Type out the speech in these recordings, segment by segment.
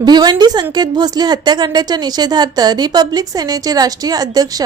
भिवंडी संकेत भोसले हत्याकांडाच्या निषेधार्थ रिपब्लिक सेनेचे राष्ट्रीय अध्यक्ष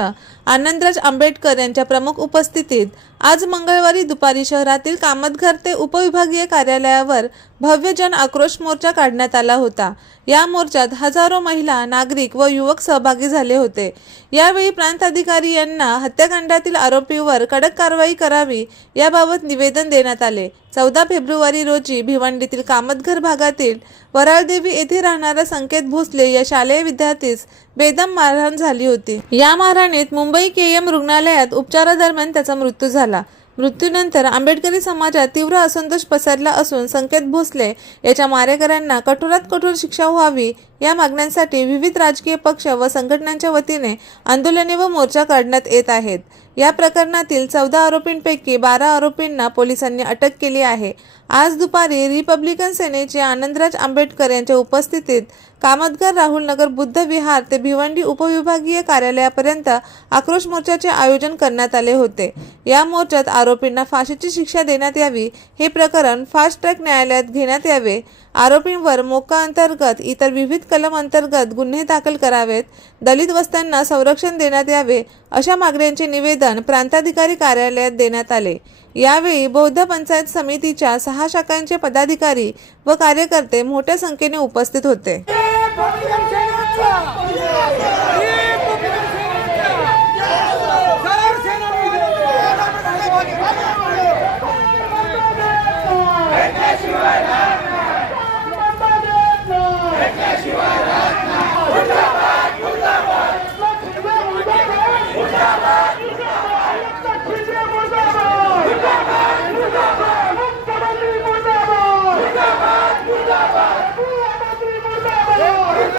आनंदराज आंबेडकर यांच्या प्रमुख उपस्थितीत आज मंगळवारी दुपारी शहरातील कामतघर ते उपविभागीय कार्यालयावर भव्य जन आक्रोश मोर्चा काढण्यात आला होता। या मोर्चात हजारो महिला, नागरिक व युवक सहभागी झाले होते। यावेळी प्रांताधिकारी यांना हत्याकांडातील आरोपींवर कडक कारवाई करावी याबाबत निवेदन देण्यात आले। 14 फेब्रुवारी रोजी भिवंडीतील कामतघर भागातील वराळदेवी येथे राहणारा संकेत भोसले या शालेय विद्यार्थीस बेदम मारहाण झाली होती। या मारहाणीत मुंबई केएम रुग्णालयात उपचारादरम्यान त्याचा मृत्यू झाला। मृत्यूनंतर आंबेडकरी समाजात तीव्र असंतोष पसरला असून संकेत भोसले याच्या मारेकऱ्यांना कठोरात कठोर शिक्षा व्हावी या मागण्यांसाठी विविध राजकीय पक्ष व संघटनांच्या वतीने आंदोलने व मोर्चा काढण्यात येत आहेत। या प्रकरणातील 14 आरोपींपैकी 12 आरोपींना पोलिसांनी अटक केली आहे। आज दुपारी रिपब्लिकन सेनेचे आनंदराज आंबेडकर यांच्या उपस्थितीत कामतघर, राहुल नगर, बुद्ध विहार ते भिवंडी उपविभागीय कार्यालयापर्यंत आक्रोश मोर्चाचे आयोजन करण्यात आले होते। या मोर्चात आरोपींना फाशीची शिक्षा देण्यात यावी, हे प्रकरण फास्ट ट्रॅक न्यायालयात घेण्यात यावे, आरोपींवर मोक्का अंतर्गत इतर विविध कलम अंतर्गत गुन्हे दाखल करावेत, दलित वस्त्यांना संरक्षण देण्यात यावे अशा मागण्यांचे निवेदन प्रांताधिकारी कार्यालयात देण्यात आले। यावेळी बौद्ध पंचायत समितीच्या 6 शाखांचे पदाधिकारी व कार्यकर्ते मोठ्या संख्येने उपस्थित होते।